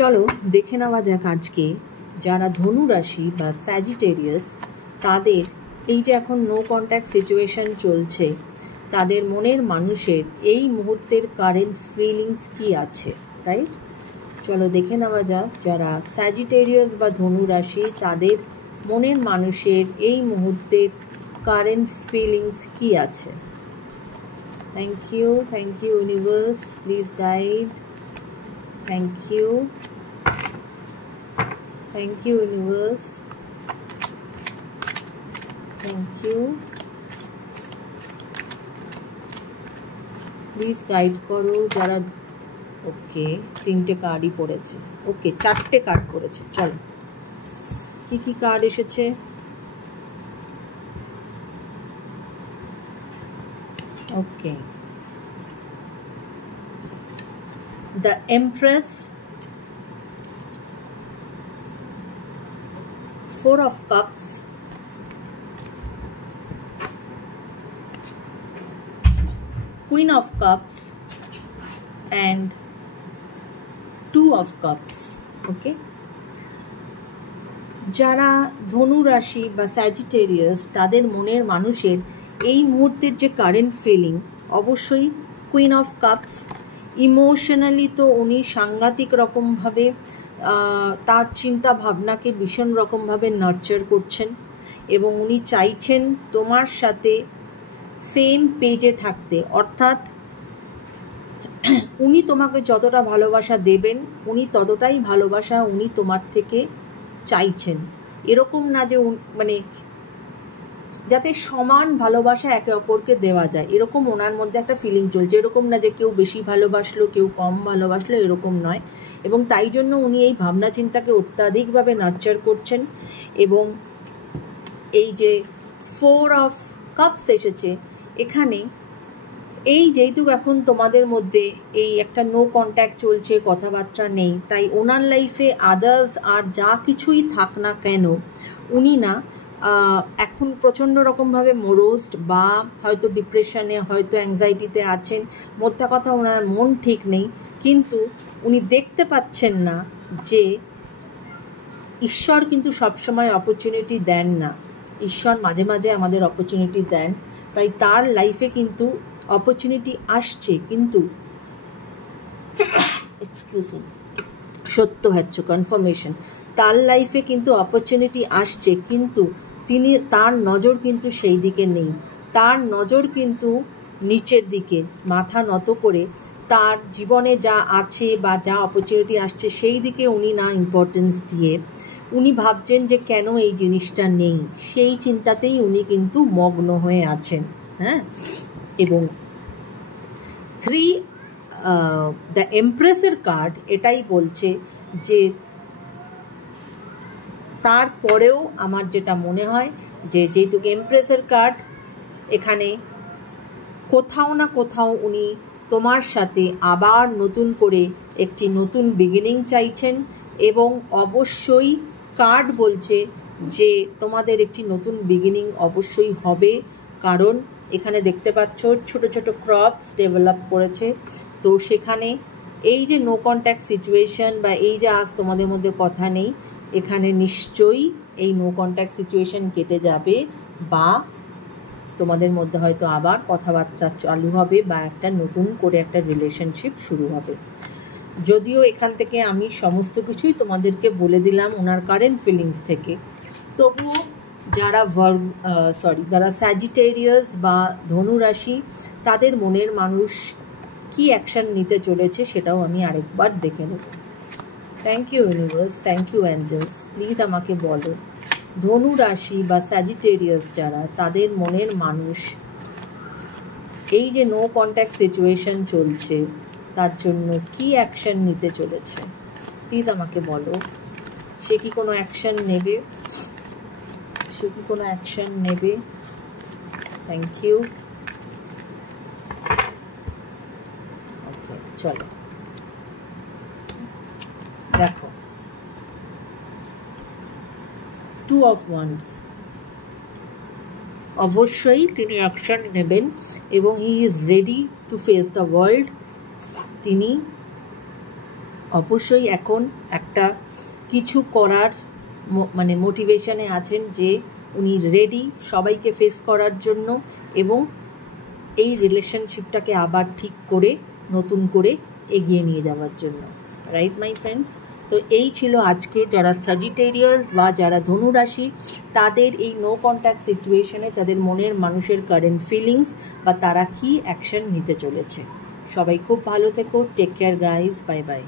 চলো দেখে নেওয়া যাক আজকে যারা ধনু রাশি বা স্যাজিটেরিয়াস তাদের এই যে এখন নো কন্ট্যাক্ট সিচুয়েশন চলছে, তাদের মনের মানুষের এই মুহূর্তের কারেন্ট ফিলিংস কি আছে, রাইট? চলো দেখে নেওয়া যাক যারা স্যাজিটেরিয়াস বা ধনু রাশি তাদের মনের মানুষের এই মুহূর্তের কারেন্ট ফিলিংস কি আছে। Thank you universe, please guide. Thank you universe, thank you, please guide করো যারা। ওকে, 3টে কার্ডই পড়েছে। ওকে, 4টে কার্ড পড়েছে। চলো কি কি কার্ড এসেছে। ওকে, the Empress, 4 of Cups, Queen of Cups and 2 of Cups. ওকে, যারা ধনু রাশি বা স্যাজিটেরিয়াস তাদের মনের মানুষের এই মুহূর্তের যে কারেন্ট ফিলিং, অবশ্যই কুইন অফ কাপস। ইমোশনালি তো উনি সাংঘাতিক রকমভাবে তার চিন্তা ভাবনাকে ভীষণ রকমভাবে নার্চার করছেন এবং উনি চাইছেন তোমার সাথে সেম পেজে থাকতে, অর্থাৎ উনি তোমাকে যতটা ভালোবাসা দেবেন উনি ততটাই ভালোবাসা উনি তোমার থেকে চাইছেন। এরকম না যে মানে যাতে সমান ভালোবাসা একে অপরকে দেওয়া যায়, এরকম ওনার মধ্যে একটা ফিলিং চলছে। এরকম না যে কেউ বেশি ভালোবাসলো কেউ কম ভালোবাসলো, এরকম নয়। এবং তাই জন্য উনি এই ভাবনা চিন্তাকে অত্যাধিকভাবে নার্চার করছেন। এবং এই যে 4 অফ কাপস এসেছে এখানে, এই যেহেতু এখন তোমাদের মধ্যে এই একটা নো কন্ট্যাক্ট চলছে, কথাবার্তা নেই, তাই ওনার লাইফে আদার্স আর যা কিছুই থাক না কেন উনি না এখন প্রচণ্ড রকমভাবে মোরোজড বা হয়তো ডিপ্রেশনে, হয়তো অ্যাংজাইটিতে আছেন। মোদ্দা কথা ওনার মন ঠিক নেই, কিন্তু উনি দেখতে পাচ্ছেন না যে ঈশ্বর কিন্তু সবসময় অপরচুনিটি দেন না। ঈশ্বর মাঝে মাঝে আমাদের অপরচুনিটি দেন, তাই তার লাইফে কিন্তু অপরচুনিটি আসছে, কিন্তু এক্সকিউজ মি, সত্য হচ্ছে কনফার্মেশন, তার লাইফে কিন্তু অপরচুনিটি আসছে, কিন্তু তার নজর কিন্তু সেই দিকে নেই। তার নজর কিন্তু নিচের দিকে, মাথা নত করে তার জীবনে যা আছে বা যা অপরচুনিটি আসছে সেই দিকে উনি না ইম্পর্টেন্স দিয়ে উনি ভাবছেন যে কেন এই জিনিসটা নেই, সেই চিন্তাতেই উনি কিন্তু মগ্ন হয়ে আছেন। হ্যাঁ, এবং 3 দ্য এমপ্রেসের কার্ড এটাই বলছে যে তারপরেও আমার যেটা মনে হয় যে যেহেতু এমপ্রেসের কার্ড, এখানে কোথাও না কোথাও উনি তোমার সাথে আবার নতুন করে একটি নতুন বিগিনিং চাইছেন। এবং অবশ্যই কার্ড বলছে যে তোমাদের একটি নতুন বিগিনিং অবশ্যই হবে, কারণ এখানে দেখতে পাচ্ছ ছোট ছোট ক্রপস ডেভেলপ করেছে। তো সেখানে এই যে নো কন্ট্যাক্ট সিচুয়েশন বা এই যে আজ তোমাদের মধ্যে কথা নেই, এখানে নিশ্চয়ই এই নো কন্ট্যাক্ট সিচুয়েশন কেটে যাবে বা তোমাদের মধ্যে হয়তো আবার কথাবার্তা চালু হবে বা একটা নতুন করে একটা রিলেশনশিপ শুরু হবে। যদিও এখান থেকে আমি সমস্ত কিছুই তোমাদেরকে বলে দিলাম ওনার কারেন্ট ফিলিংস থেকে, তবুও যারা স্যাজিটেরিয়াস বা ধনু রাশি তাদের মনের মানুষ কি অ্যাকশন নিতে চলেছে সেটাও আমি আরেকবার দেখে নেব। Thank you universe, thank you angels, please আমাকে বলো ধনু রাশি বা স্যাজিটেরিয়াস যারা তাদের মনের মানুষ এই যে নো কন্ট্যাক্ট সিচুয়েশন চলছে তার জন্য কি অ্যাকশন নিতে চলেছে, প্লিজ আমাকে বলো। সে কি কোনো অ্যাকশন নেবে? Thank you. ওকে, চলো দেখো 2 of Wands, অবশ্যই তিনি অ্যাকশন নেবেন এবং he is ready to face the world. তিনি অবশ্যই এখন একটা কিছু করার মানে মোটিভেশনে আছেন, যে উনি রেডি সবাইকে ফেস করার জন্য এবং এই রিলেশনশিপটাকে আবার ঠিক করে নতুন করে এগিয়ে নিয়ে যাওয়ার জন্য। Right my friends? তো এই ছিল আজকে যারা স্যাজিটেরিয়াস বা যারা ধনুরাশি, তাদের এই নো কন্ট্যাক্ট সিচুয়েশনে তাদের মনের মানুষের কারেন্ট ফিলিংস বা তারা কি অ্যাকশন নিতে চলেছে। সবাই খুব ভালো থেকো, take care guys, bye by.